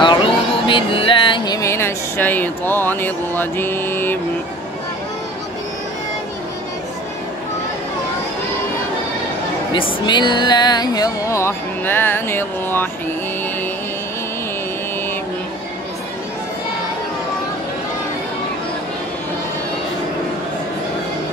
أعوذ بالله من الشيطان الرجيم. بسم الله الرحمن الرحيم.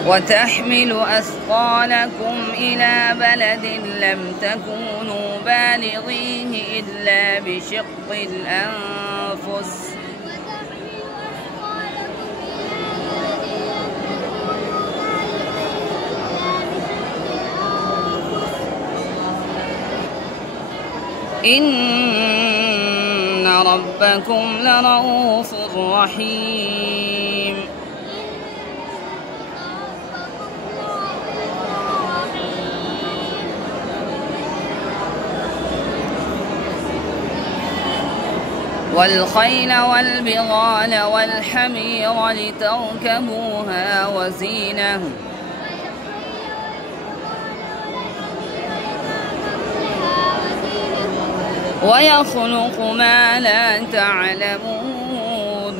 وتحمل أثقالكم إلى بلد لم تكونوا بالغيه إلا بشق الأنفس إن ربكم لرؤوف رحيم. والخيل والبغال والحمير لتركبوها وزينة ويخلق ما لا تعلمون.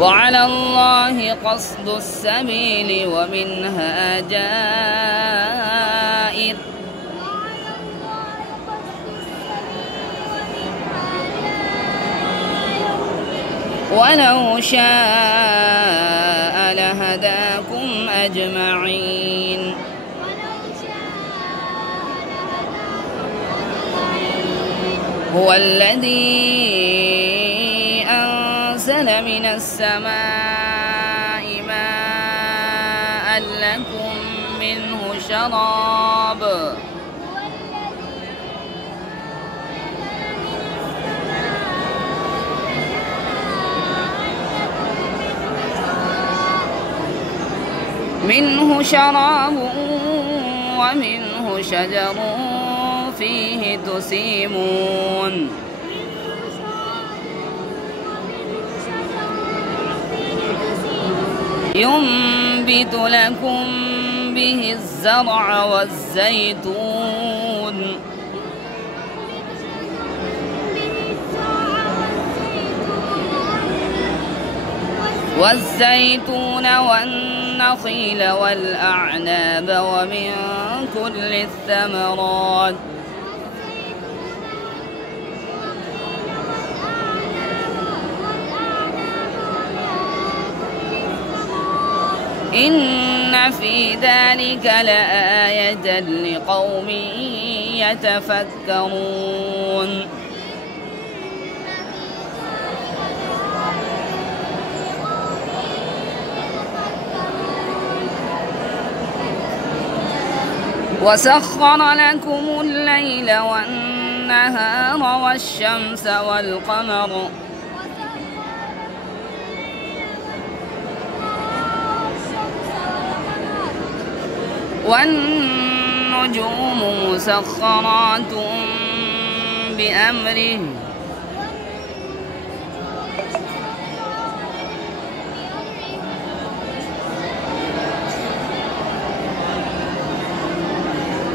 وعلى الله قصد السبيل ومنها جائر ولو شاء لهداكم أجمعين. هو الذي أنزل من السماء ماء لكم منه شراب ومنه شجر فيه تسيمون. ينبت لكم به الزرع والزيتون والنخيل والأعناب ومن كل الثمرات إن في ذلك لآية لقوم يتفكرون. وسخر لكم الليل والنهار والشمس والقمر والنجوم مسخرات بأمره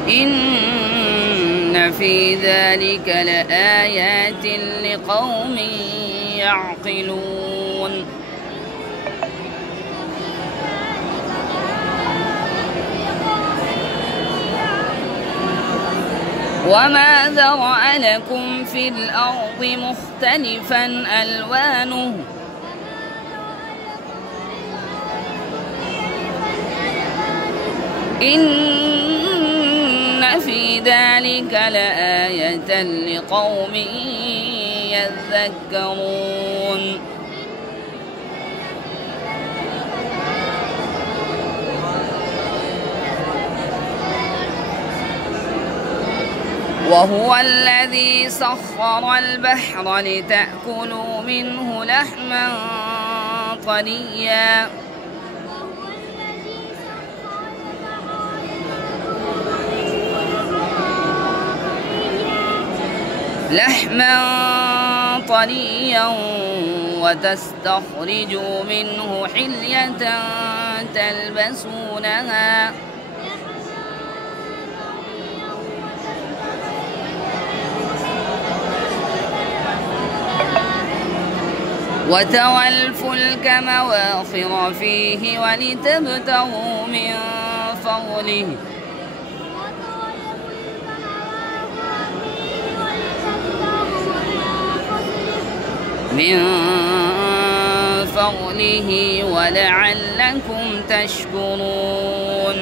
إن في ذلك لآيات لقوم يعقلون. وما ذرأ لكم في الأرض مختلفا ألوانه إن في ذلك لآية لقوم يذكرون. وهو الذي سخر البحر لتأكلوا منه لحما طريا وتستخرجوا منه حلية تلبسونها وترى الفلك مواخر فيه ولتبتغوا من فضله ولعلكم تشكرون.